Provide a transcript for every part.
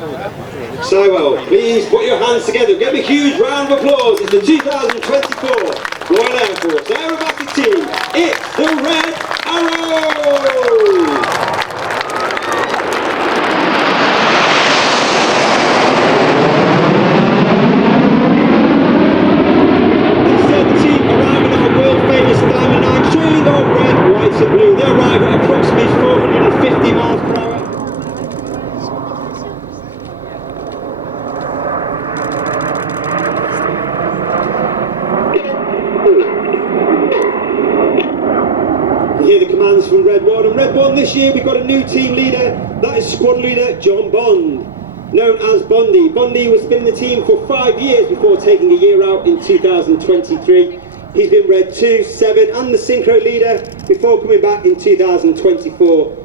Sywell, please put your hands together. Give a huge round of applause. It's the 2024 Royal Air Force Aerobatic Team. It's the Red Arrows! Blue. They arrive at approximately 450 miles per hour. You hear the commands from Red 1. And Red 1 this year we've got a new team leader. That is squad leader John Bond, known as Bondy. Bondy was been in the team for 5 years before taking a year out in 2023. He's been Red 2, 7 and the synchro leader before coming back in 2022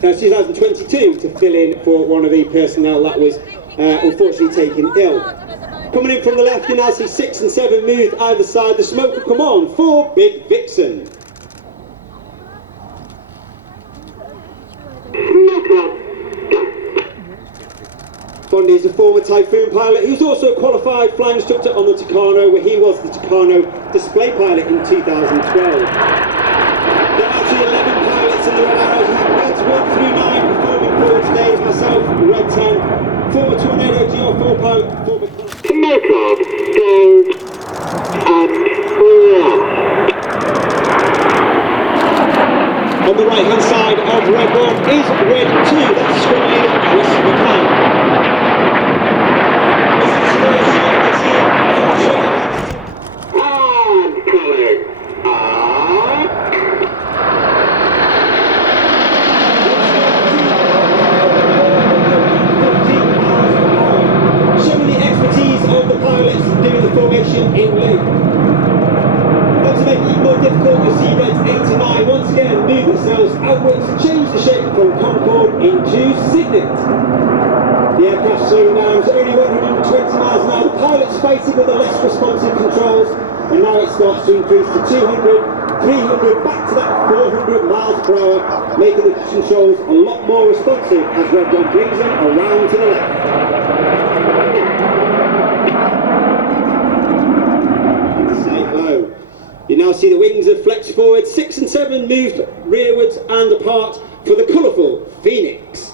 to fill in for one of the personnel that was unfortunately taken ill. Coming in from the left, you now see 6 and 7 moved either side. The smoke will come on for Big Vixen. Bondy is a former Typhoon pilot. He was also a qualified flying instructor on the Tucano, where he was the Tucano display pilot in 2012. There are actually 11 pilots in the Red Arrows. We have Reds 1 through 9 performing forward today. Myself, Red 10, former Tornado GR4 pilot, former... On the right hand side of Red 1 is Red 2. That's squad leader Chris McCann. Outwards to change the shape from Concorde into Signet. The aircraft slowing down to only 120 miles an hour. The pilot's fighting with the less responsive controls, and now it starts to increase to 200, 300, back to that 400 miles per hour, making the controls a lot more responsive as Red 1 brings them around to the left. Say hello. You now see the wings have flexed forward, 6 and 7 moved rearwards and apart for the colourful Phoenix.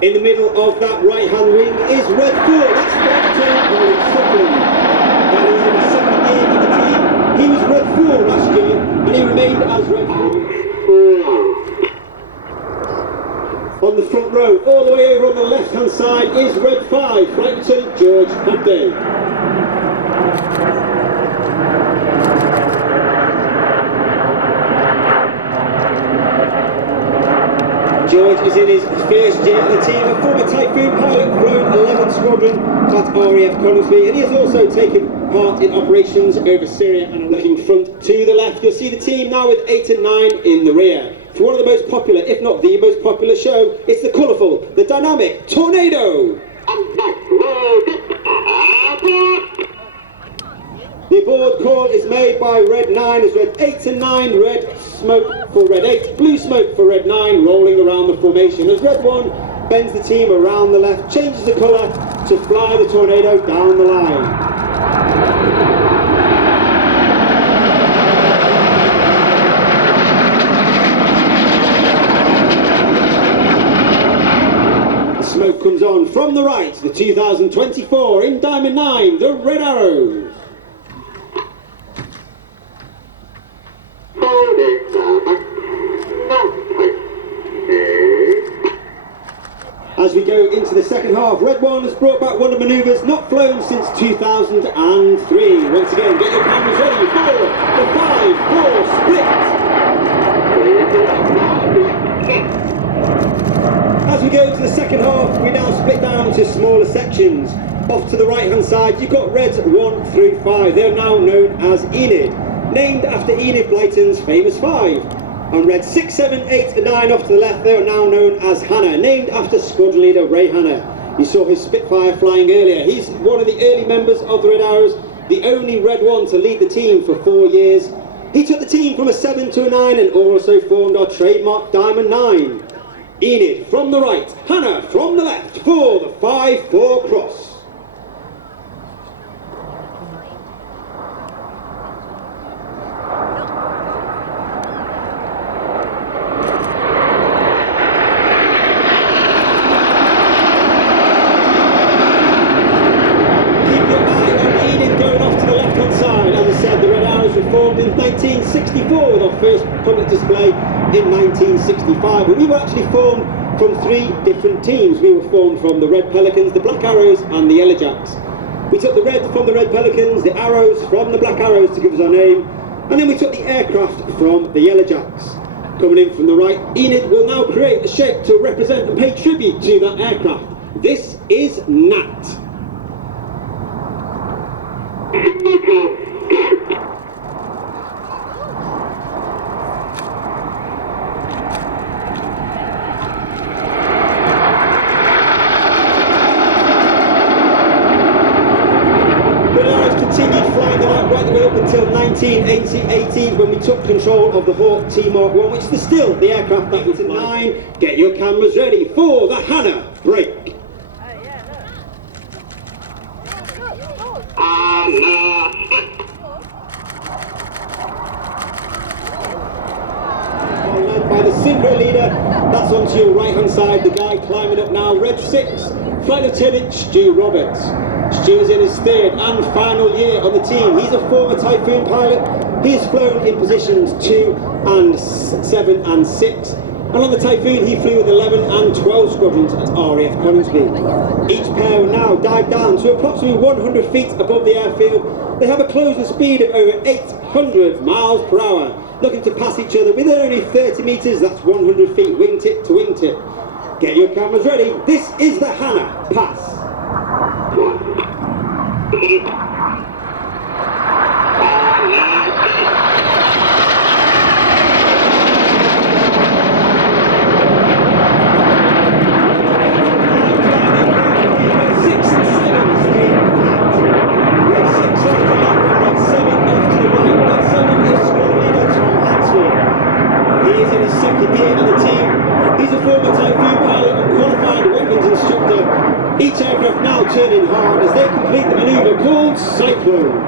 In the middle of that right-hand wing is Red 4, that's Red 2, that is in his second year in the team. He was Red 4 last year and he remained as Red 4. On the front row, all the way over on the left-hand side is Red 5, Flight Lieutenant George Hobday. George is in his first year at the team, a former Typhoon pilot, flown 11 Squadron at RAF Coningsby, and he has also taken part in operations over Syria. And looking front to the left, you'll see the team now with 8 and 9 in the rear. For one of the most popular, if not the most popular show, it's the colourful, the dynamic Tornado! The aboard call is made by Red 9 as Red 8 and 9, red smoke for Red 8, blue smoke for Red 9, rolling around the formation as Red 1 bends the team around the left, changes the colour to fly the Tornado down the line. Smoke comes on from the right, the 2024 in Diamond 9, the Red Arrows. As we go into the second half, Red 1 has brought back one of the manoeuvres not flown since 2003. Once again, get your cameras ready. 4, the 5, 4, split. As we go into the second half, we now split down into smaller sections. Off to the right hand side, you've got Reds 1 through 5. They're now known as Enid, named after Enid Blyton's famous 5. And Reds 6, 7, 8 and 9 off to the left, they are now known as Hannah, named after squadron leader Ray Hannah. You saw his Spitfire flying earlier. He's one of the early members of the Red Arrows, the only red one to lead the team for 4 years. He took the team from a 7 to a 9 and also formed our trademark Diamond 9. Enid from the right, Hannah from the left for the 5-4 cross. Formed in 1964 with our first public display in 1965, but we were actually formed from 3 different teams. We were formed from the Red Pelicans, the Black Arrows and the Yellow Jacks. We took the red from the Red Pelicans, the arrows from the Black Arrows to give us our name, and then we took the aircraft from the Yellow Jacks. Coming in from the right, Enid will now create a shape to represent and pay tribute to that aircraft. This is Nat. Continued flying the night right the way up until 1980 when we took control of the Hawk T-Mark 1, which is still the aircraft that was in 9. Get your cameras ready for the Hannah break. Led by the synchro leader, that's onto your right hand side, the guy climbing up now, red 6, Flight Lieutenant Stu Roberts. Stu is in his 3rd and final year on the team. He's a former Typhoon pilot. He has flown in positions 2 and 7 and 6. And on the Typhoon he flew with 11 and 12 squadrons at RAF Coningsby. Each pair will now dive down to approximately 100 feet above the airfield. They have a closing speed of over 800 miles per hour, looking to pass each other within only 30 metres, that's 100 feet wingtip to wingtip. Get your cameras ready. This is the Hannah pass. Each aircraft now turning hard as they complete the manoeuvre called Cyclone.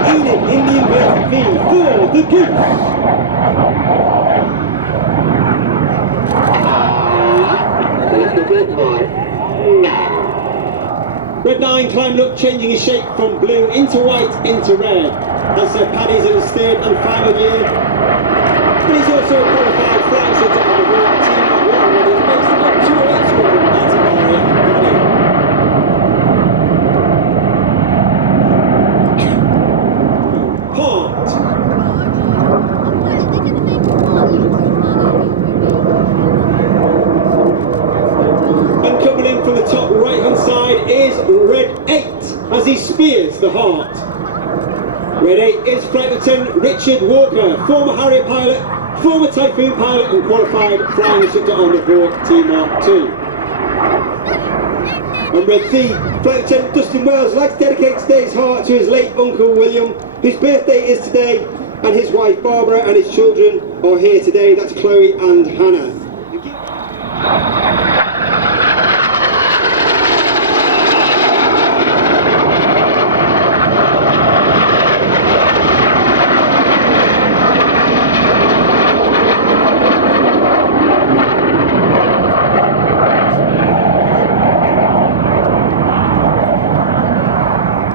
In the inverted V for the Goose. Red 9 climbed up, changing his shape from blue into white into red. That's Paddy's in his 3rd and final year. But he's also a qualified flying instructor on the Hawk T-Mark 1, where he's based on 208 squadron at RAF Paddy. Is Red 8 as he spears the heart. Red 8 is Flight Lieutenant Richard Walker, former Harrier pilot, former Typhoon pilot and qualified flying instructor on the Hawk T-Mark 2. And Red 3, Flight Lieutenant Dustin Wells likes to dedicate today's heart to his late Uncle William, whose birthday is today, and his wife Barbara and his children are here today, that's Chloe and Hannah.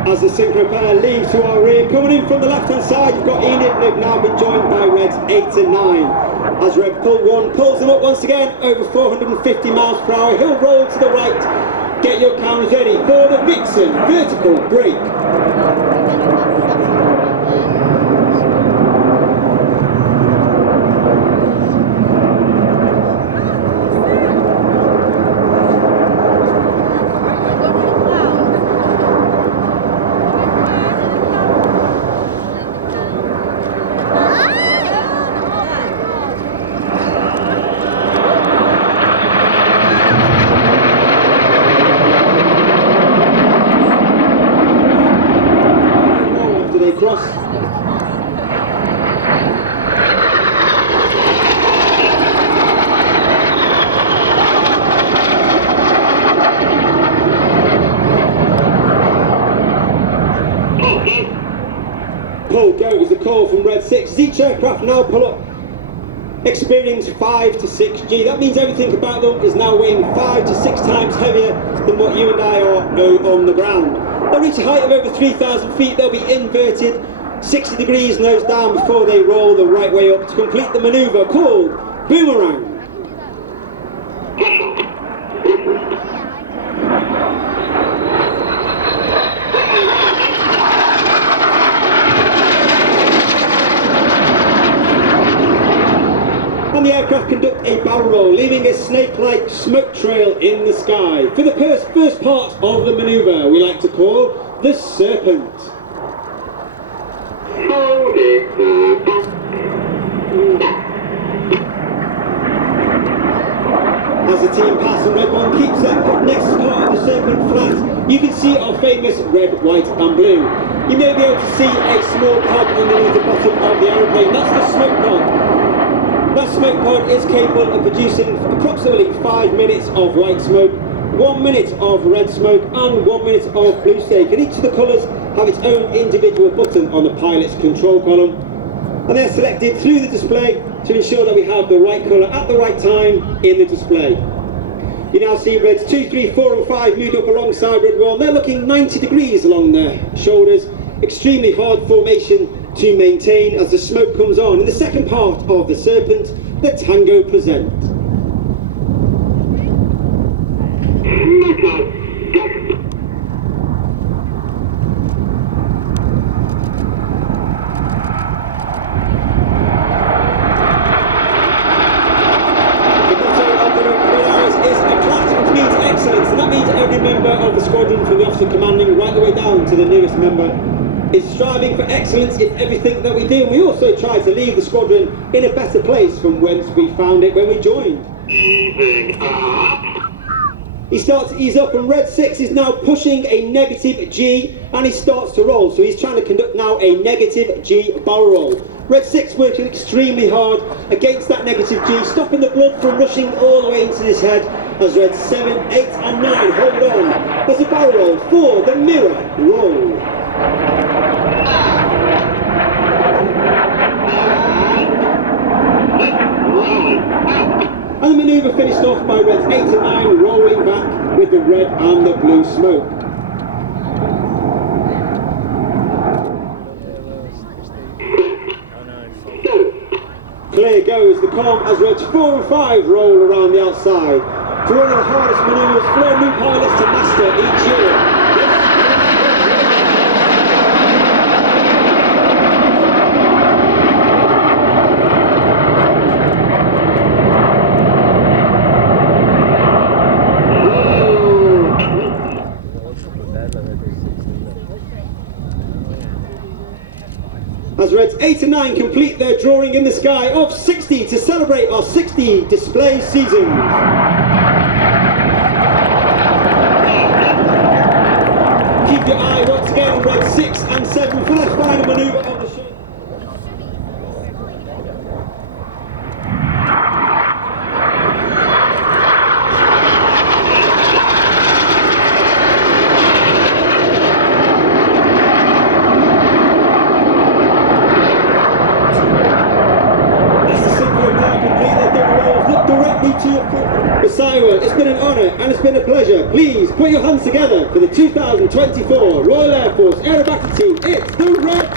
As the synchro pair leaves to our rear, coming in from the left hand side, you've got Enid, they've now been joined by Reds 8 and 9. As Red Pull 1 pulls them up once again, over 450 miles per hour, he'll roll to the right. Get your cameras ready for the Vixen vertical break. as each aircraft now pull up, experience 5 to 6G. That means everything about them is now weighing 5 to 6 times heavier than what you and I are on the ground. They'll reach a height of over 3,000 feet. They'll be inverted 60 degrees nose down before they roll the right way up to complete the manoeuvre called boomerang. And the aircraft conduct a barrel roll, leaving a snake-like smoke trail in the sky for the first part of the manoeuvre we like to call the Serpent. As the team pass and Red 1 keeps that next part of the Serpent flat, you can see our famous red, white and blue. You may be able to see a small pod underneath the bottom of the aeroplane. That's the smoke pod. That smoke pod is capable of producing approximately 5 minutes of white smoke, 1 minute of red smoke and 1 minute of blue smoke. And each of the colours have its own individual button on the pilot's control column. And they're selected through the display to ensure that we have the right colour at the right time in the display. You now see Reds 2, 3, 4 and 5 moved up alongside Red 1. They're looking 90 degrees along their shoulders. Extremely hard formation to maintain as the smoke comes on. In the second part of the Serpent, the Tango present. Of the squadron from the officer commanding right the way down to the nearest member is striving for excellence in everything that we do. And we also try to leave the squadron in a better place from whence we found it when we joined. Easing up. He starts to ease up and Red 6 is now pushing a negative G and he starts to roll. So he's trying to conduct now a negative G barrel roll. Red 6 working extremely hard against that negative G, stopping the blood from rushing all the way into his head as Red 7, 8 and 9 hold on. There's a barrel roll for the mirror roll. And the manoeuvre finished off by Reds 8 and 9 rolling back with the red and the blue smoke. Clear goes the calm as Reds 4 and 5 roll around the outside. For one of the hardest manoeuvres for new pilots to master each year. As Reds 8 and 9 complete their drawing in the sky of 60 to celebrate our 60 display seasons. Keep your eye once again on Red 6 and 7 for their final manoeuvre of the show. Sywell, it's been an honour and it's been a pleasure. Please put your hands together for the 2024 Royal Air Force Aerobatic Team. It's the Red